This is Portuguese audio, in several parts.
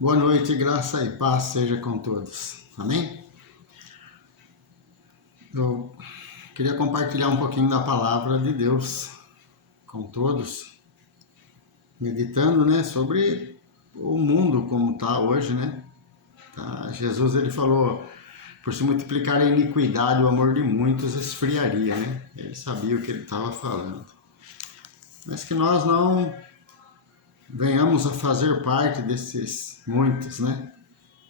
Boa noite, graça e paz seja com todos. Amém? Eu queria compartilhar um pouquinho da palavra de Deus com todos, meditando, sobre o mundo como está hoje, Jesus, ele falou, por se multiplicar a iniquidade, o amor de muitos esfriaria, Ele sabia o que ele estava falando. Mas que nós não venhamos a fazer parte desses muitos,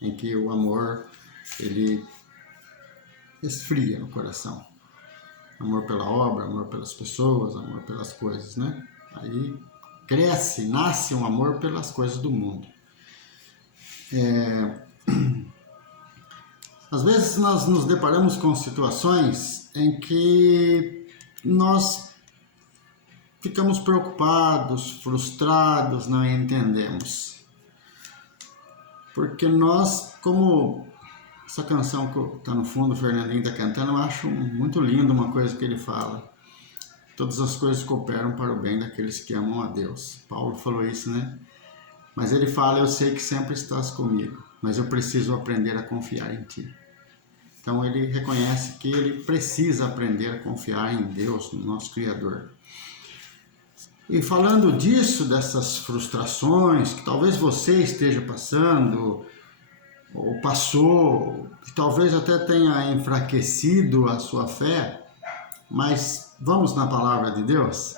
em que o amor, ele esfria no coração. Amor pela obra, amor pelas pessoas, amor pelas coisas, Aí cresce, nasce um amor pelas coisas do mundo. Às vezes nós nos deparamos com situações em que nós ficamos preocupados, frustrados, não entendemos. Porque nós, como essa canção que está no fundo, o Fernandinho está cantando, eu acho muito lindo uma coisa que ele fala. Todas as coisas cooperam para o bem daqueles que amam a Deus. Paulo falou isso, Mas ele fala, eu sei que sempre estás comigo, mas eu preciso aprender a confiar em ti. Então ele reconhece que ele precisa aprender a confiar em Deus, no nosso Criador. E falando disso, dessas frustrações que talvez você esteja passando, ou passou, que talvez até tenha enfraquecido a sua fé, mas vamos na palavra de Deus.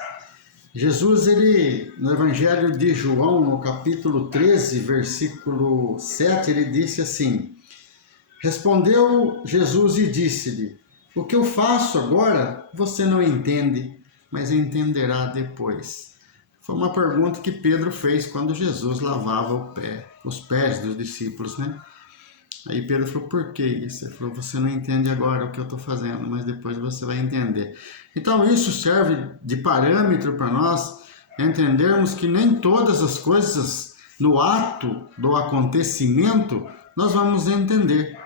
Jesus, ele, no Evangelho de João, no capítulo 13, versículo 7, ele disse assim: respondeu Jesus e disse-lhe, o que eu faço agora você não entende, mas entenderá depois. Foi uma pergunta que Pedro fez quando Jesus lavava os pés dos discípulos, Aí Pedro falou, por que isso? Ele falou, você não entende agora o que eu estou fazendo, mas depois você vai entender. Então isso serve de parâmetro para nós entendermos que nem todas as coisas no ato do acontecimento nós vamos entender,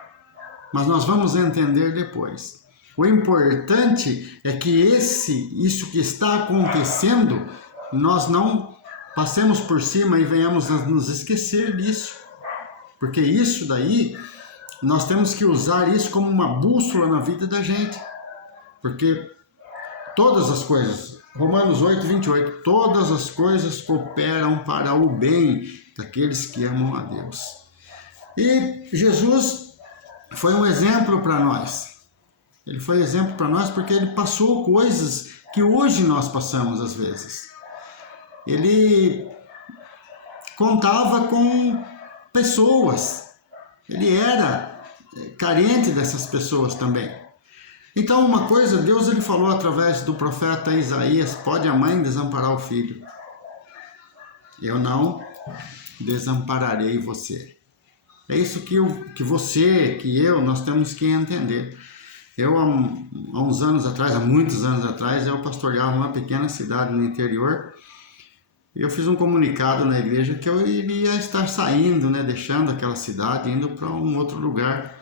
mas nós vamos entender depois. O importante é que isso que está acontecendo, nós não passemos por cima e venhamos a nos esquecer disso. Porque isso daí, nós temos que usar isso como uma bússola na vida da gente. Porque todas as coisas, Romanos 8, 28, todas as coisas cooperam para o bem daqueles que amam a Deus. E Jesus foi um exemplo para nós. Ele foi exemplo para nós porque ele passou coisas que hoje nós passamos às vezes. Ele contava com pessoas, ele era carente dessas pessoas também. Então uma coisa, Deus ele falou através do profeta Isaías, pode a mãe desamparar o filho, eu não desampararei você. É isso que você, que eu, nós temos que entender. Eu há uns anos atrás, há muitos anos atrás, eu pastoreava uma pequena cidade no interior. E eu fiz um comunicado na igreja que eu iria estar saindo, deixando aquela cidade, indo para um outro lugar.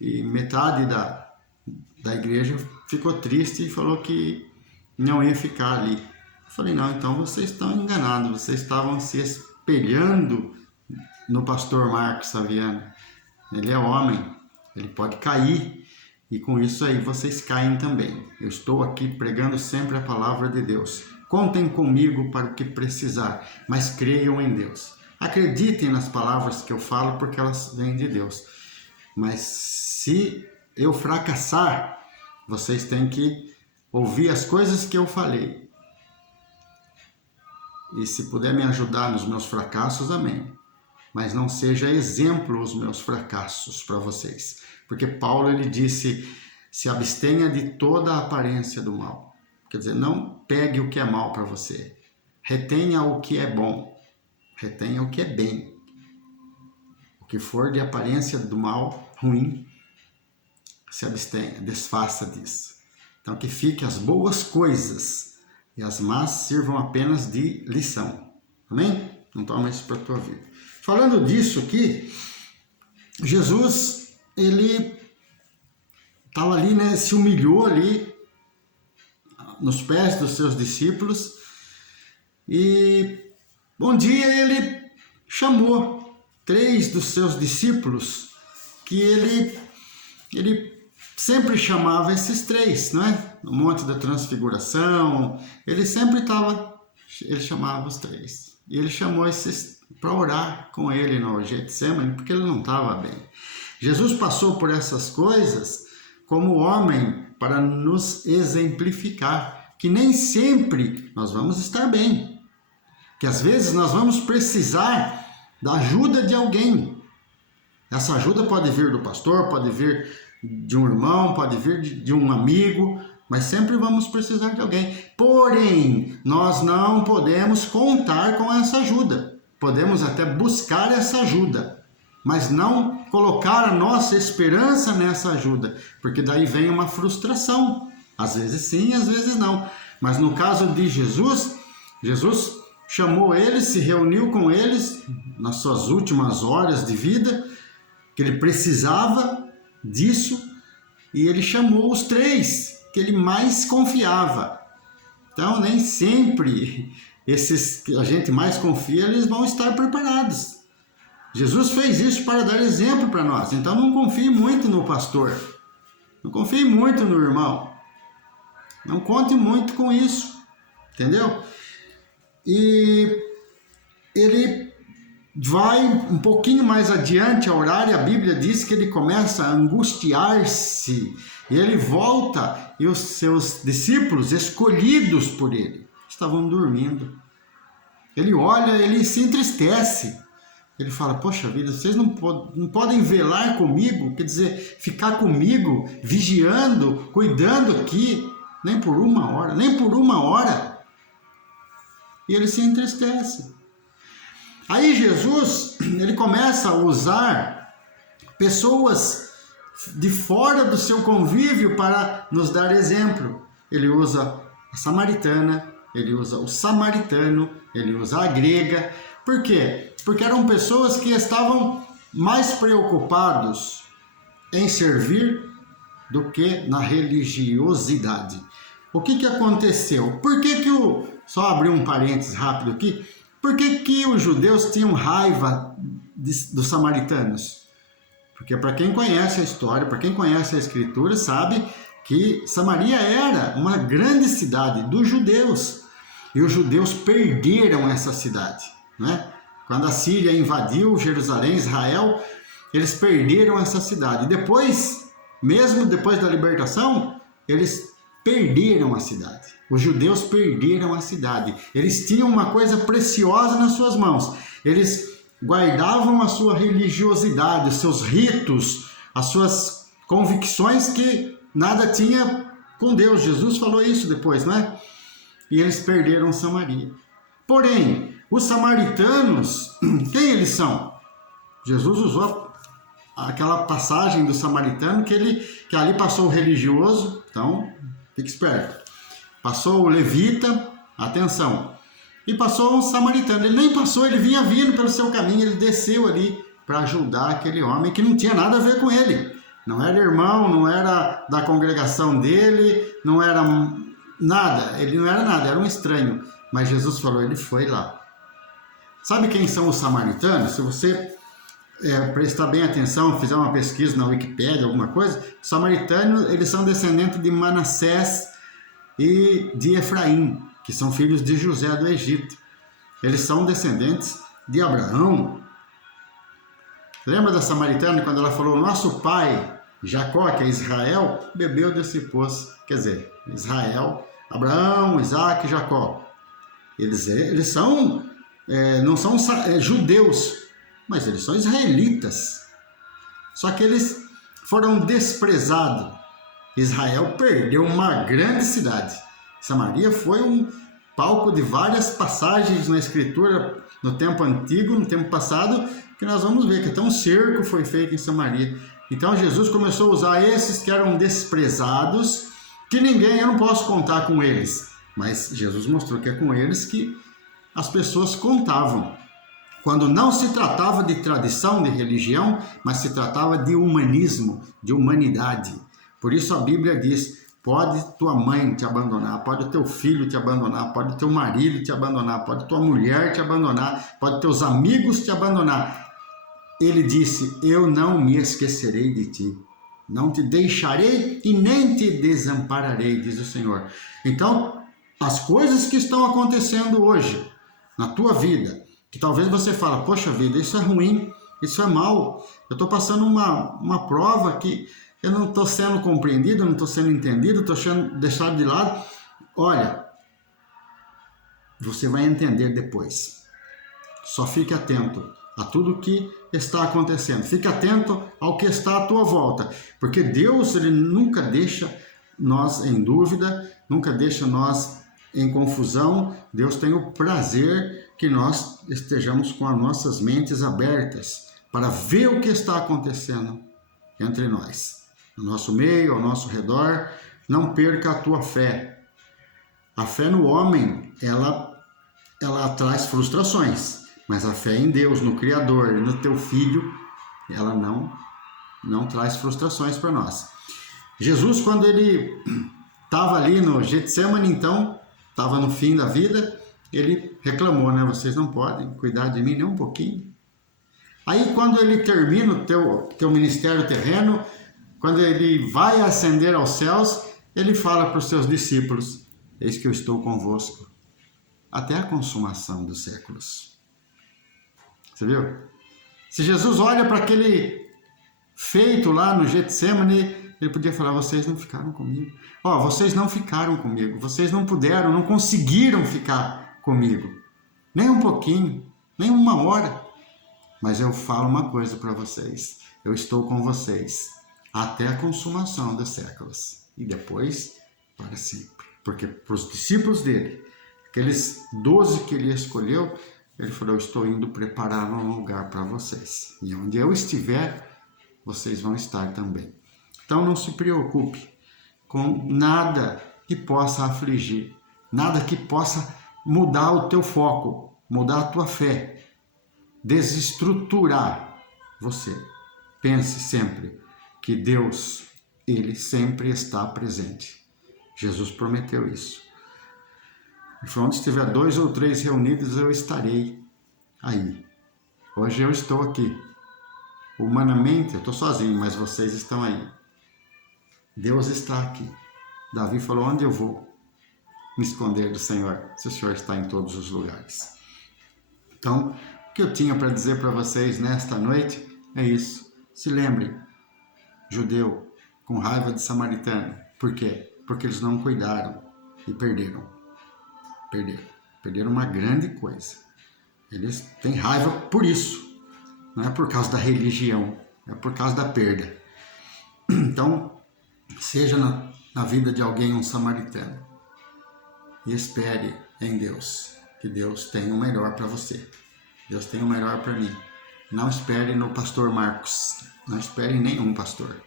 E metade da igreja ficou triste e falou que não ia ficar ali. Eu falei, não, então vocês estão enganados, vocês estavam se espelhando no pastor Marcos Saviano. Ele é homem, ele pode cair, e com isso aí vocês caem também. Eu estou aqui pregando sempre a palavra de Deus. Contem comigo para o que precisar, mas creiam em Deus. Acreditem nas palavras que eu falo, porque elas vêm de Deus. Mas se eu fracassar, vocês têm que ouvir as coisas que eu falei. E se puder me ajudar nos meus fracassos, amém. Mas não seja exemplo os meus fracassos para vocês. Porque Paulo ele disse, se abstenha de toda a aparência do mal. Quer dizer, não pegue o que é mal para você. Retenha o que é bom. Retenha o que é bem. O que for de aparência do mal, ruim, se abstenha, desfaça disso. Então que fique as boas coisas e as más sirvam apenas de lição. Amém? Não toma isso para a tua vida. Falando disso aqui, Jesus, ele estava ali, se humilhou ali, nos pés dos seus discípulos, e um dia ele chamou 3 dos seus discípulos que ele sempre chamava esses 3, não é? No Monte da Transfiguração, ele chamava os 3. E ele chamou esses para orar com ele no Getsemane, porque ele não estava bem. Jesus passou por essas coisas como homem para nos exemplificar que nem sempre nós vamos estar bem, que às vezes nós vamos precisar da ajuda de alguém. Essa ajuda pode vir do pastor, pode vir de um irmão, pode vir de um amigo, mas sempre vamos precisar de alguém. Porém, nós não podemos contar com essa ajuda. Podemos até buscar essa ajuda, mas não colocar a nossa esperança nessa ajuda, porque daí vem uma frustração. Às vezes sim, às vezes não. Mas no caso de Jesus chamou eles, se reuniu com eles nas suas últimas horas de vida, que ele precisava disso, e ele chamou os 3 que ele mais confiava. Então, nem sempre esses que a gente mais confia, eles vão estar preparados. Jesus fez isso para dar exemplo para nós. Então, não confie muito no pastor. Não confie muito no irmão. Não conte muito com isso. Entendeu? E ele vai um pouquinho mais adiante a orar, e a Bíblia diz que ele começa a angustiar-se. E ele volta, e os seus discípulos, escolhidos por ele, estavam dormindo. Ele olha, ele se entristece. Ele fala, poxa vida, vocês não podem velar comigo, quer dizer, ficar comigo, vigiando, cuidando aqui, nem por uma hora. E ele se entristece. Aí Jesus, ele começa a usar pessoas de fora do seu convívio para nos dar exemplo. Ele usa a samaritana, ele usa o samaritano, ele usa a grega. Por quê? Porque eram pessoas que estavam mais preocupados em servir do que na religiosidade. O que aconteceu? Por que só abrir um parênteses rápido aqui, por que os judeus tinham raiva dos samaritanos? Porque para quem conhece a história, para quem conhece a Escritura, sabe que Samaria era uma grande cidade dos judeus. E os judeus perderam essa cidade, né? Quando a Síria invadiu Jerusalém, Israel, eles perderam essa cidade. E depois, mesmo depois da libertação, eles perderam a cidade. Os judeus perderam a cidade. Eles tinham uma coisa preciosa nas suas mãos. Eles guardavam a sua religiosidade, os seus ritos, as suas convicções que nada tinha com Deus. Jesus falou isso depois, né? E eles perderam Samaria. Porém, os samaritanos, quem eles são? Jesus usou aquela passagem do samaritano que ali passou o religioso, então fique esperto. Passou o levita, atenção, e passou um samaritano. Ele nem passou, ele vinha vindo pelo seu caminho, ele desceu ali para ajudar aquele homem que não tinha nada a ver com ele. Não era irmão, não era da congregação dele, não era nada, ele não era nada, era um estranho. Mas Jesus falou, ele foi lá. Sabe quem são os samaritanos? Se você prestar bem atenção, fizer uma pesquisa na Wikipédia, alguma coisa, os samaritanos, eles são descendentes de Manassés e de Efraim, que são filhos de José do Egito. Eles são descendentes de Abraão. Lembra da samaritana quando ela falou, nosso pai, Jacó, que é Israel, bebeu desse poço. Quer dizer, Israel, Abraão, Isaac e Jacó. Eles são, não são judeus, mas eles são israelitas. Só que eles foram desprezados. Israel perdeu uma grande cidade. Samaria foi um palco de várias passagens na Escritura, no tempo antigo, no tempo passado, que nós vamos ver que até um cerco foi feito em Samaria. Então Jesus começou a usar esses que eram desprezados, que eu não posso contar com eles. Mas Jesus mostrou que é com eles que as pessoas contavam. Quando não se tratava de tradição, de religião, mas se tratava de humanismo, de humanidade. Por isso a Bíblia diz, pode tua mãe te abandonar, pode o teu filho te abandonar, pode o teu marido te abandonar, pode tua mulher te abandonar, pode teus amigos te abandonar. ele disse: eu não me esquecerei de ti, não te deixarei e nem te desampararei, diz o Senhor. Então, as coisas que estão acontecendo hoje na tua vida, que talvez você fala: poxa vida, isso é ruim, isso é mal, eu estou passando uma prova que eu não estou sendo compreendido, não estou sendo entendido, estou sendo deixado de lado. Olha, você vai entender depois. Só fique atento a tudo que está acontecendo. Fique atento ao que está à tua volta, porque Deus, ele nunca deixa nós em dúvida, nunca deixa nós em confusão. Deus tem o prazer que nós estejamos com as nossas mentes abertas para ver o que está acontecendo entre nós, no nosso meio, ao nosso redor. Não perca a tua fé. A fé no homem, ela traz frustrações, mas a fé em Deus, no Criador, no teu Filho, ela não traz frustrações para nós. Jesus, quando ele estava ali no Getsemane, então, estava no fim da vida, ele reclamou, né? Vocês não podem cuidar de mim nem um pouquinho. Aí, quando ele termina o teu ministério terreno, quando ele vai ascender aos céus, ele fala para os seus discípulos: eis que eu estou convosco até a consumação dos séculos. Você viu? Se Jesus olha para aquele feito lá no Getsemane, ele podia falar: vocês não ficaram comigo. Vocês não ficaram comigo. Vocês não puderam, não conseguiram ficar comigo. Nem um pouquinho, nem uma hora. Mas eu falo uma coisa para vocês: eu estou com vocês até a consumação dos séculos. E depois, para sempre. Porque para os discípulos dele, aqueles 12 que ele escolheu, ele falou: eu estou indo preparar um lugar para vocês. E onde eu estiver, vocês vão estar também. Então não se preocupe com nada que possa afligir, nada que possa mudar o teu foco, mudar a tua fé, desestruturar você. Pense sempre que Deus, ele sempre está presente. Jesus prometeu isso. Ele falou: onde estiver 2 ou 3 reunidos, eu estarei aí. Hoje eu estou aqui. Humanamente, eu estou sozinho, mas vocês estão aí. Deus está aqui. Davi falou: onde eu vou me esconder do Senhor, se o Senhor está em todos os lugares? Então, o que eu tinha para dizer para vocês nesta noite é isso. Se lembrem, judeu com raiva de samaritano. Por quê? Porque eles não cuidaram e perderam. Perderam uma grande coisa. Eles têm raiva por isso. Não é por causa da religião, é por causa da perda. Então, seja na vida de alguém um samaritano e espere em Deus, que Deus tem o melhor para você. Deus tem o melhor para mim. Não espere no pastor Marcos, não espere em nenhum pastor.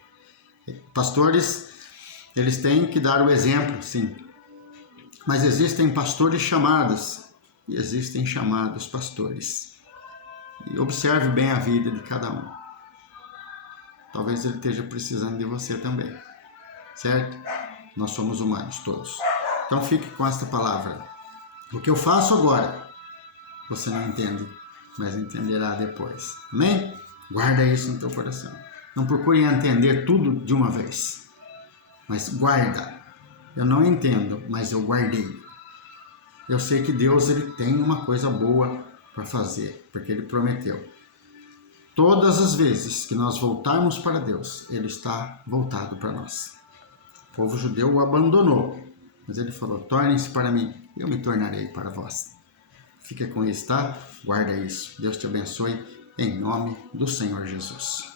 Pastores, eles têm que dar o exemplo, sim. Mas existem pastores chamados e existem chamados pastores. E observe bem a vida de cada um. Talvez ele esteja precisando de você também, certo? Nós somos humanos todos. Então fique com esta palavra. O que eu faço agora, você não entende, mas entenderá depois. Amém? Guarda isso no teu coração. Não procure entender tudo de uma vez, mas guarda. Eu não entendo, mas eu guardei. Eu sei que Deus, ele tem uma coisa boa para fazer, porque ele prometeu. Todas as vezes que nós voltarmos para Deus, ele está voltado para nós. O povo judeu o abandonou, mas ele falou: tornem-se para mim, e eu me tornarei para vós. Fica com isso, tá? Guarda isso. Deus te abençoe, em nome do Senhor Jesus.